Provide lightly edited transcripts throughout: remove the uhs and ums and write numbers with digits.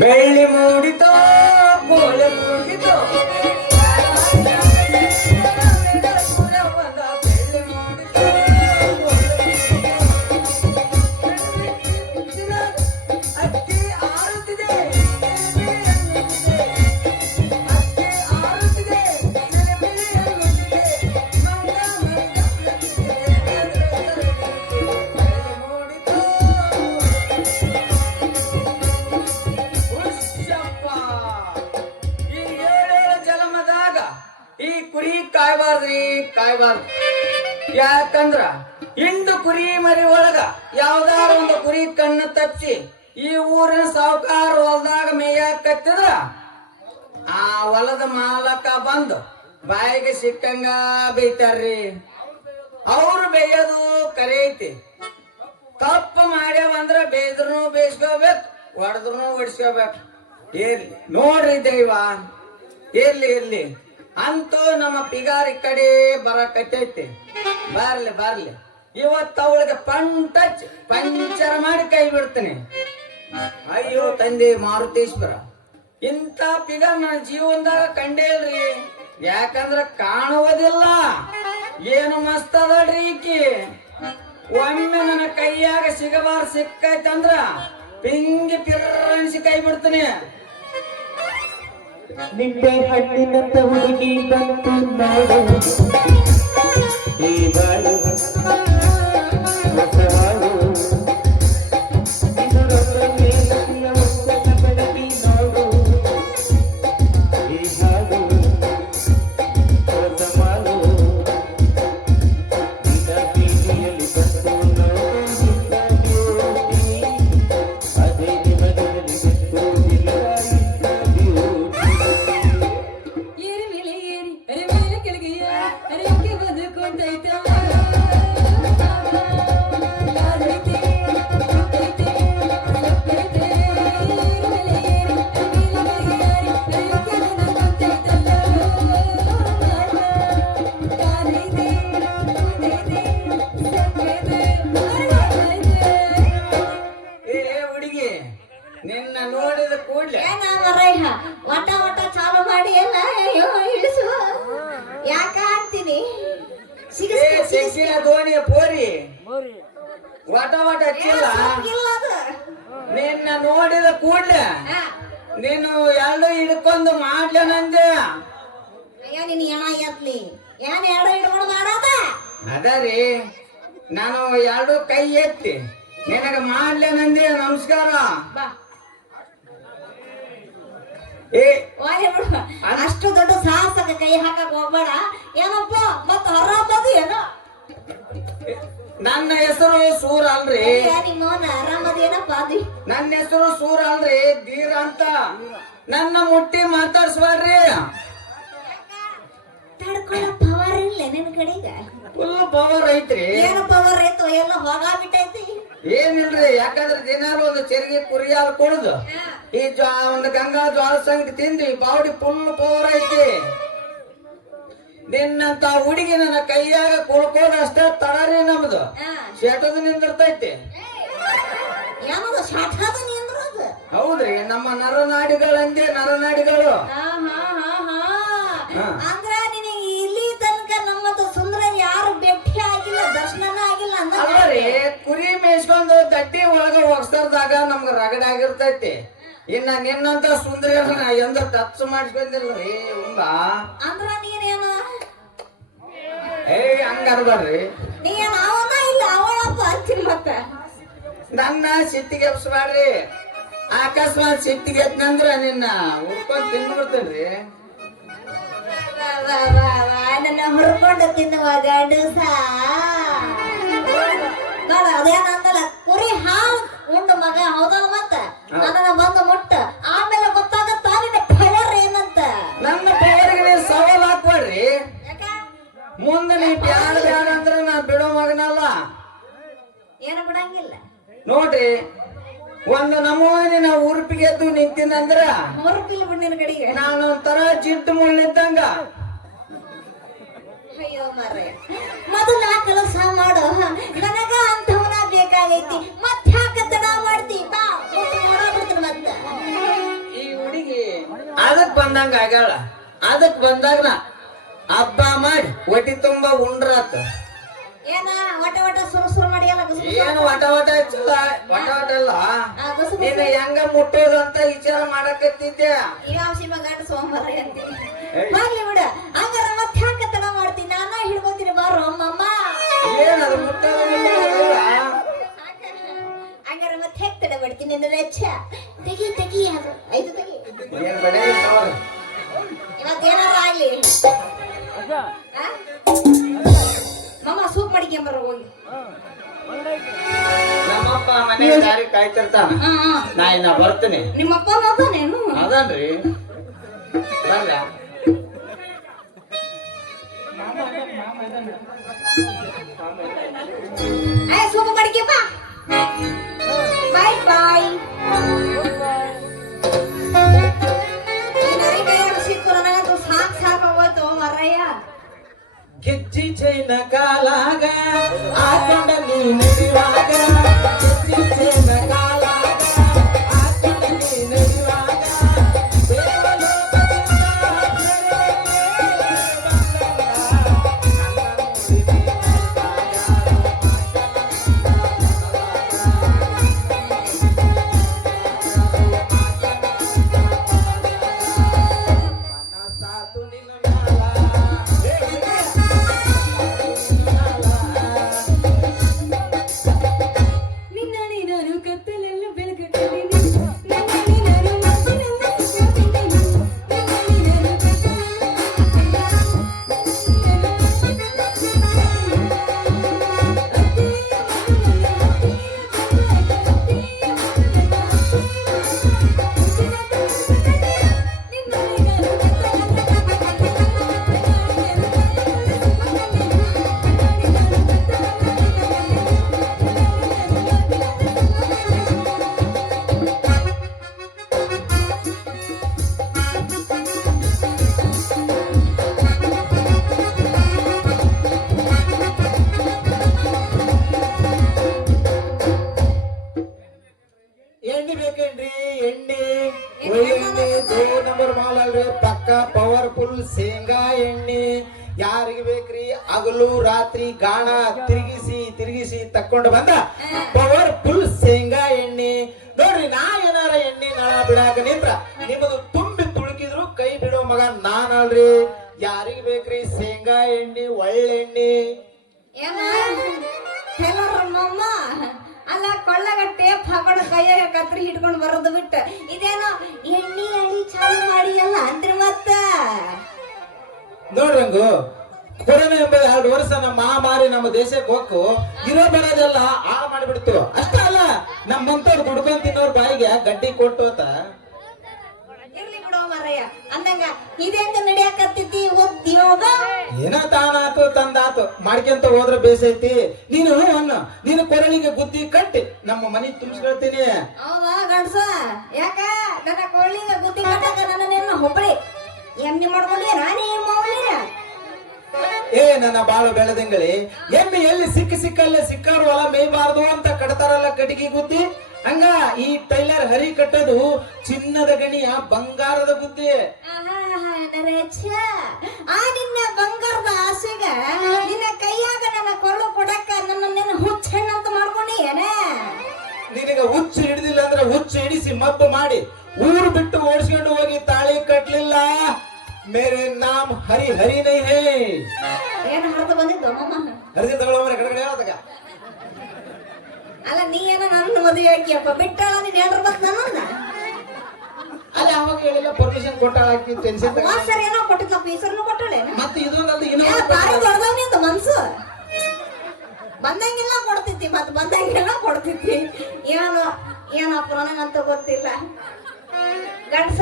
ಬೆಳ್ಳಿ ಮೂಡಿತೋ ಕೋಲೆ ಮೂಡಿತೋ ಈ ಕುರಿ ಕಾಯ್ಬಾರ್ದ್ರಿ ಕಾಯ್ಬಾರ್ದು. ಯಾಕಂದ್ರ ಹಿಂಡು ಕುರಿ ಮರಿ ಒಳಗ ಯಾವ್ದಾರ ಒಂದು ಕುರಿ ಕಣ್ಣು ತಪ್ಸಿ ಈ ಊರಿನ ಸಾವುಕಾರ ಹೊಲದಾಗ ಮೇಯಕತ್ತಿದ್ರ ಆ ಹೊಲದ ಮಾಲಕ ಬಂದು ಬಾಯಿಗೆ ಸಿಕ್ಕಂಗ ಬೈತಾರ್ರಿ. ಅವ್ರು ಬೇಯೋದು ಕರೆ ಐತಿ. ತಪ್ಪು ಮಾಡ್ಯಾವಂದ್ರ ಬೇದ್ರೂ ಬೇಯಿಸ್ಕೋಬೇಕು, ಹೊಡೆದ್ರು ಹೊಡಿಸ್ಕೋಬೇಕು. ಇರ್ಲಿ ನೋಡ್ರಿ ದೈವ, ಇರ್ಲಿ ಇರ್ಲಿ ಅಂತೂ ನಮ್ಮ ಪಿಗಾರಿ ಕಡೆ ಬರಕತ್ತೈತಿ. ಬರ್ಲಿ ಬರ್ಲಿ, ಇವತ್ತು ಅವಳಿಗೆ ಪಂಚರ್ ಮಾಡಿ ಕೈ ಬಿಡ್ತೀನಿ. ಅಯ್ಯೋ ತಂದೆ ಮಾರುತೇಶ್ವರ, ಇಂಥ ಪಿಗಾರ್ ನನ್ನ ಜೀವನದಾಗ ಕಂಡೇ ಇಲ್ರಿ. ಯಾಕಂದ್ರ ಕಾಣುವುದಿಲ್ಲ. ಏನು ಮಸ್ತ್ ಅದಳ್ರಿ ಈಕಿ. ಒಮ್ಮೆ ನನ್ನ ಕೈಯಾಗ ಸಿಕ್ಕೈತಂದ್ರ ಪಿಂಗಿ ಪಿರ್ರಣಿಸಿ ಕೈ ಬಿಡ್ತೀನಿ. ನಿಂಬೆ ಹಣ್ಣಿನಂತ ಹುಡುಗಿ ಬಂತು ನಾಡು ಈ ಬಾಳು ಹೊಸ ಹಾಡು ಇದು ರಂಗೇಲಿಯ ಹೊಸ ಬೆಳಗಿ ನೋಡು ಈ ಹಾಡು ಹೊಸ ಮಾಡು ಇದ ಬೀದಿಯಲ್ಲಿ ಬಂತು ನೋಡು ಅದೇ ನಿಮಗದಲ್ಲಿ ಗೊತ್ತೋದಿಲ್ಲ. ನಿನ್ನ ನೋಡಿದ ಕೂಡ್ಲೆ ವಟ ವಟ ಚಾಲು ಮಾಡಿ ಎಲ್ಲ ಇಳಿಸು ಯಾಕ ಅಂತೀನಿ. ಸಿಕ್ಕಿನ ದೋಣಿಯ ಪೋರಿ ವಟ ವಟ ಹಚ್ಚಿಲ್ಲ. ನಿನ್ನ ನೋಡಿದ ಕೂಡ್ಲೆ ನೀನು ಎರಡು ಹಿಡ್ಕೊಂಡು ಮಾಡ್ಲೇನಂದೆ. ಅಯ್ಯೋ ನೀನ್ ಏನ ಎತ್ಲಿ ಏನ್ ಎರಡು ಹಿಡ್ಕೊಂಡು ಮಾಡದ ಅದರಿ ನಾನು ಎರಡು ಕೈ ಎತ್ತಿ ನಿನಗ ಮಾಡ್ಲೇನಂದೆ. ನಮಸ್ಕಾರ. ಅಷ್ಟು ದೊಡ್ಡ ಸಾಹಸಕ್ಕೆ ಕೈ ಹಾಕಕ್ ಹೋಗ್ಬೇಡ. ಏನಪ್ಪ ಮತ್ತ ಆರಾಮದು ಏನೋ. ನನ್ನ ಹೆಸರು ಸೂರ ಅಲ್ರಿ. ಆರಾಮದ ಏನಪ್ಪ ಅದು. ನನ್ನ ಹೆಸರು ಸೂರ ಅಲ್ರಿ, ಧೀರ ಅಂತ. ನನ್ನ ಮುಟ್ಟಿ ಮಾತಾಡ್ಸ್ಬಾರ್ರಿ. ತಡ್ಕೊಳ್ಳೋ ಪವರ್ ಇಲ್ಲ ನಿನ್ ಕಡೆಗ. ಫುಲ್ ಪವರ್ ಐತ್ರಿ. ಏನು ಪವರ್ ಐತೋ ಎಲ್ಲ ಹೋಗಾಬಿಟ್ಟೈತಿ. ಏನಿಲ್ರಿ, ಯಾಕಂದ್ರೆ ದಿನಾಲು ಒಂದು ಚೆರಿಗೆ ಕುರಿ ಹಾಲು ಕುಡಿದು ಈ ಒಂದು ಗಂಗಾ ಜ್ವಾಳ ಸಂಗತಿ ತಿಂದು ಬಾಡಿ ಫುಲ್ ಪವರ್ ಐತಿ. ನಿನ್ನಂತ ಹುಡುಗಿ ನನ್ನ ಕೈಯಾಗ ಕುಳ್ಕೋದ ಅಷ್ಟೇ ತಡರಿ ನಮ್ದು ಶೇಟದ ನಿಂದಿರ್ತೈತಿ. ಹೌದ್ರಿ, ನಮ್ಮ ನರನಾಡಿಗಳಂದೆ ನರನಾಡಿಗಳು. ಅಂದ್ರ ನಿನಗೆ ಇಲ್ಲಿ ತನಕ ನಮ್ಮದು ಸುಂದರ ಯಾರು ಭೇಟಿ ಆಗಿಲ್ಲ, ದರ್ಶನನ ಆಗಿಲ್ಲ ಅಲ್ರಿ. ಕುರಿ ಮೇಯಿಸ್ಕೊಂಡು ದಟ್ಟಿ ಒಳಗ ಹೋಗ್ಸರ್ದಾಗ ನಮ್ಗ ರಗಡ ಆಗಿರ್ತೈತಿ. ಇನ್ನ ನಿನ್ನಂತ ಸುಂದರ ಎಂದ ಟಚ್ ಮಾಡಿಸ್ಕೊಂಡಿಲ್ರಿ ಉಂಗ. ಅಂದ್ರ ನೀನೇನ ಹಂಗರ್ಬಾರ್ರಿ. ನೀನ್ ಅವನ ಇಲ್ಲ ಅವಳಪ್ಪ ಅಂತೀನಿ. ಮತ್ತ ನನ್ನ ಸಿಟ್ಟಿಗೆ ಎಬ್ಸ್ಬಾಡ್ರಿ. ಅಕಸ್ಮಾತ್ ಸಿಟ್ಟಿಗೆ ಎತ್ನಂದ್ರ ನಿನ್ನ ಉಳ್ಕೊಂಡ್ ತಿಂದ್ಬಿಡ್ತೇನ್ರಿ. ನನ್ನ ಹುರ್ಕೊಂಡು ತಿನ್ನುವ ಗಂಡಸ ಅದೇನಂತಲ್ಲ ಕುರಿ ಹಾಲು ಉಂಡು ಮಗ ಹೌದಲ್ಲ. ಮತ್ತ ನನ್ನ ಬಂದು ಮುಟ್ಟ ಆಮೇಲೆ ಗೊತ್ತಾಗತ್ತ ನಿನ್ನ ಪವರ್ ಏನಂತ. ನನ್ನ ಪವರ್ಗೆ ನೀವು ಸವಾಲ್ ಹಾಕ್ಬೇಡ್ರಿ. ಮುಂದೆ ನೀ ಬ್ಯಾಡ ಬ್ಯಾಡ ಅಂದ್ರ ನಾ ಬಿಡೋ ಮಗನಲ್ಲ. ಏನು ಬಿಡಂಗಿಲ್ಲ ನೋಡ್ರಿ, ಒಂದು ನಮೂನಿ ನಾವು ಉರುಪಿಗೆ ಎದ್ದು ನಿಂತಿನಂದ್ರ ಮುರುಪಿಲ್ ಬಿಟ್ಟಿನ ಕಡೆಗೆ ನಾನು ಒಂಥರ ಜಿಡ್ಡು ಮುಳ್ಳಿದ್ದಂಗ. ಅಯ್ಯೋ ಮರ್ರೆ, ಮೊದಲ ಕೆಲಸ ಮಾಡು. ನನಗ ಅಂತವನ ಬೇಕಾಗೈತಿ. ಮತ್ತೆ ಯಾಕೆ ತಡ ಮಾಡ್ತಿ? ಬಾ ಬಿಡ್ತೀನಿ ಮತ್ತೆ. ಬಂದಂಗ ಆಗ್ಯಾಳ. ಅದಕ್ ಬಂದಾಗ ಹಬ್ಬ ಮಾಡಿ ಹೊಟ್ಟಿ ತುಂಬಾ ಉಂಡ್ರಾತ. ಏನ ವಟ ವಟ ಸುರು ಸುರು ಮಾಡಿಯಲ್ಲ ಏನು ವಟ ವಟ ಹಚ್ಚಲ್ಲ, ವಟ ವಟ ಅಲ್ಲ. ನೀನು ಹೆಂಗ ಮುಟ್ಟೋದು ಅಂತ ವಿಚಾರ ಮಾಡಕತ್ತಿದ್ದೆ. ಯಾವ ಸಿಮ ಗಂಡ ಸೋಮವಾರ ಅಂತೀನಿ. ಹೋಗ್ಲಿ ಬಿಡ, ಹಂಗಾರ ಮತ್ತೆ ಹ್ಯಾಂಗ ತಡ ಮಾಡ್ತೀನಿ, ನಾನ ಹಿಡ್ಕೋತೀನಿ ಬಾರೋ ಅಮ್ಮಮ್ಮ. ಏನದು ಮುಟ್ಟೋದು? ಹಂಗಾರ ಮತ್ತೆ ಹೇಗ್ ತಡ ಮಾಡ್ತೀನಿ ನನ್ನ ವೆಚ್ಚ. ತೆಗಿ ತೆಗಿ ಅದು ಐದು ತೆಗಿ. ಏನ್ ಬಡಿತಾವ? ಇವತ್ತೇನಾರ ಆಗ್ಲಿ ಮಾಮ ಸೂಪ್ ಮಾಡಿಕೊಂಬರ ಹೋಗಿ. ನಮ್ಮಪ್ಪ ಮನೆ ದಾರಿ ಕಾಯ್ತಿರ್ತಾನ. ನಾ ಇನ್ನ ಬರ್ತೀನಿ. ನಿಮ್ಮಪ್ಪ ಮಾತಾನೇನು ಅದನ್ರಿ ಬರ. ಸೂಪ್ ಮಾಡಿಕೊಂಬ. ಬಾಯ್ ಬಾಯ್. ಸಿಕ್ಕು ನನಗಂತೂ ಸಾಕ್ ಸಾಕಾಗೋಯ್ತು ಮರಯ್ಯ. ಗೆಜ್ಜಿ ಚೈನ ಕಾಲಾಗ ಹಾಕೊಂಡ ನೀ ನಡೆಯುವಾಗ, ಗೆಜ್ಜಿ ಚೈನ ಕಾಲಾಗ ಹಾಕೊಂಡ ನೀ ನಡೆಯುವಾಗ, ಎಣ್ಣೆ ಬೇಕೇನ್ರಿ? ಎಣ್ಣೆ ಒಳ್ಳೆಣ್ಣೆ 2 ನಂಬರ್ ಮಾಲ್ ಅಲ್ರಿ, ಪಕ್ಕ ಪವರ್ಫುಲ್ ಶೇಂಗಾ ಎಣ್ಣೆ. ಯಾರಿಗೆ ಬೇಕ್ರಿ? ಹಗಲು ರಾತ್ರಿ ಗಾಣ ತಿರುಗಿಸಿ ತಿರುಗಿಸಿ ತಕ್ಕೊಂಡು ಬಂದ ಪವರ್ಫುಲ್ ಶೇಂಗಾ ಎಣ್ಣೆ ನೋಡ್ರಿ. ನಾ ಏನಾರ ಎಣ್ಣೆ ನಳ ಬಿಡಾಕ ನಿಂತ್ರ ನಿಮ್ಮದು ತುಂಬಿ ತುಳುಕಿದ್ರು ಕೈ ಬಿಡೋ ಮಗ ನಾನಲ್ರಿ. ಯಾರಿಗೆ ಬೇಕ್ರಿ ಶೇಂಗಾ ಎಣ್ಣೆ? ಒಳ್ಳೆಣ್ಣೆ ಮಮ್ಮ ಅಲ್ಲ ಕೊಳ್ಳಗ ಟೇಪ್ ಹಾಕೊಂಡು ಕೈಯಾಗ ಕತ್ರಿ ಹಿಡ್ಕೊಂಡು ಬರೋದು ಬಿಟ್ಟು ಇದೇನೋ ಎಣ್ಣೆ ಅಡಿ ಚಾಲು ಮಾಡಿ ಅಲ್ಲ ಅಂದ್ರೆ ಮತ್ತ ನೋಡ್ರಂಗು ಕೊರೋನಾ ಎಂಬುದು 2 ವರ್ಷ ನಮ್ಮ ಮಹಾಮಾರಿ ನಮ್ಮ ದೇಶಕ್ಕೆ ಹೋಗು ಇರೋ ಬರೋದೆಲ್ಲ ಹಾಳು ಮಾಡಿಬಿಡ್ತು. ಅಷ್ಟೇ ಅಲ್ಲ, ನಮ್ಮಂತವ್ರು ದುಡ್ಕೊಂಡ್ ತಿನ್ನೋರ್ ಬಾಯಿಗೆ ಗಡ್ಡಿ ಕೊಟ್ಟೋತ. ಇರ್ಲಿ ಬಿಡೋ ಮರಯ್ಯ. ಅಂದಂಗ ಇದೆಂಗ ನಡಿಯಾಕತ್ತಿದ್ದಿ ಉದ್ಯೋಗ? ಏನೋ ತಾನಾತು ತಂದಾತು ಮಾಡ್ಕೊಂತ ಹೋದ್ರ ಬೇಸೈತಿ. ನೀನು ನೀನು ಕೊರಳಿಗೆ ಗುದ್ದಿ ಕಟ್ಟಿ ನಮ್ಮ ಮನೆ ತುಂಬಿಸ್ಕೊಳ್ತೀನಿ. ಹೌದಾ ಗಂಡ್ಸ? ಯಾಕ ನನ್ನ ಕೊಳ್ಳಿಗೆ ಗುದ್ದಿ ಕಟ್ಟಾಕ ನನ್ನ ಹೊಬ್ಬಳಿ ಎಮ್ಮೆ ಮಾಡ್ಕೊಂಡಿ ನಾನೇ ಮೌಲಿನ. ಏ ನನ್ನ ಬಾಳು ಬೆಳೆದಂಗಳಿ, ಎಮ್ಮೆ ಎಲ್ಲಿ ಸಿಕ್ಕಲ್ಲೇ ಸಿಕ್ಕಾರು ಹೊಲ ಮೇಯ್ಬಾರ್ದು ಅಂತ ಕಟ್ತಾರಲ್ಲ ಕಟ್ಟಿಗೆ ಗುದ್ದಿ, ಹಂಗ ಈ ಟೈಲರ್ ಹರಿ ಕಟ್ಟೋದು ಚಿನ್ನದ ಗಣಿಯ ಬಂಗಾರದ ಗುದ್ದಿ. ಆ ನಿನ್ನ ಬಂಗಾರದ ಆಸೆಗ ನಿನ್ನ ಕೈಯಾಗ ನನ್ನ ಕೊಳ್ಳು ಕೊಡಕ್ಕ ನನ್ನ ಹುಚ್ಚ ಹೆಣ್ಣಂತ ಮಾಡ್ಕೊಂಡಿ ಏನ? ನಿನಗ ಹುಚ್ಚು ಹಿಡಿದಿಲ್ಲ ಅಂದ್ರೆ ಹುಚ್ಚು ಹಿಡಿಸಿ ಮಬ್ಬು ಮಾಡಿ ಊರು ಬಿಟ್ಟು ಓಡಿಸ್ಕೊಂಡು ಹೋಗಿ ತಾಳಿ ಕಟ್ಲಿಲ್ಲ. ಮೇರೆ ನಾಮ್ ಹರಿ ಹರಿ ನೈ ಹೇ. ಏನ್ ಹರಿದು ಬಂದಿದ್ದು ಮಮ್ಮ? ಹರಿದಿ ತಗೊಳ್ಳೋಮರ ಕಡೆಗಡೆ ಯಾವ್ದಾಗ? ಅಲ್ಲ ನೀ ಏನೋ ನನ್ನ ಮದುವೆ ಹಾಕಿಯಪ್ಪ ಬಿಟ್ಟಾಳ ನೀನ್ ಹೇಳ್ರ ಬಸ್ ನನ್ನ ಅಲ್ಲ ಅವಾಗ ಹೇಳಿಲ್ಲ ಪರ್ಮಿಷನ್ ಕೊಟ್ಟಾಳಾಕಿ ಟೆನ್ಷನ್ ಸರ್ ಏನೋ ಕೊಟ್ಟಿದ್ದಪ್ಪ ಈ ಸರ್ನು ಕೊಟ್ಟಳೆ ಮತ್ತೆ ಇದೊಂದಲ್ದ ಇನ್ನೂ ಬಾರಿ ದೊಡ್ಡದವನಿಂದ ಮನ್ಸು ಬಂದಂಗೆಲ್ಲ ಕೊಡ್ತಿದ್ದಿ ಮತ್ ಬಂದಂಗೆಲ್ಲ ಕೊಡ್ತಿದ್ದಿ. ಏನಪ್ಪ ನನಗಂತ ಗೊತ್ತಿಲ್ಲ ಗಂಡ್ಸ.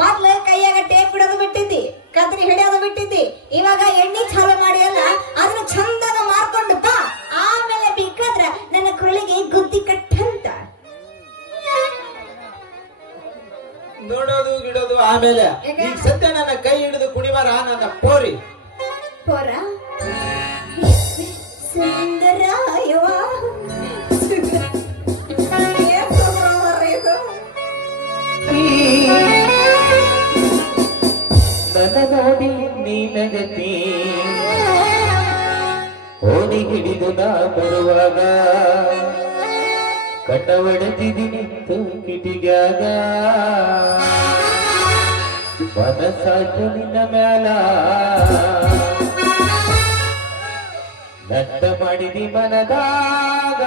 ಮೊದ್ಲು ಕೈಯಾಗ ಟೇಪ್ ಹಿಡೋದು ಬಿಟ್ಟಿದ್ದಿ, ಕತ್ರಿ ಹಿಡಿಯೋದು ಬಿಟ್ಟಿದ್ದಿ, ಇವಾಗ ಎಣ್ಣೆ ಚಾಲು ಮಾಡಿ ಅಲ್ಲ ಅದನ್ನ ಚಂದಾಗ ಮಾರ್ಕೊಂಡು ಬಾ. ಆಮೇಲೆ ಬೇಕಾದ್ರ ನನ್ನ ಕೊರಳಿಗೆ ಗುದ್ದಿ ಕಟ್ಟಂತ ನೋಡೋದು ಗಿಡೋದು ಆಮೇಲೆ. ಈಗ ಸದ್ಯ ನನ್ನ ಕೈ ಹಿಡಿದು ಕುಣಿವಾರ ನನ್ನ ಪೋರಿ ಪೋರ ಸುಂದರಾಯವ ನೀನಗತಿ ಓಡಿ ಹಿಡಿದು ನಾ ಬರುವಾಗ ಕಟವಡತಿದಿನಿ ಕಿಟಿಗ್ಯಾಗ ಮನಸಾಯ್ತು ನಿನ್ನ ಮ್ಯಾಲ ನಟ್ಟ ಮಾಡಿದಿ ಮನದಾಗ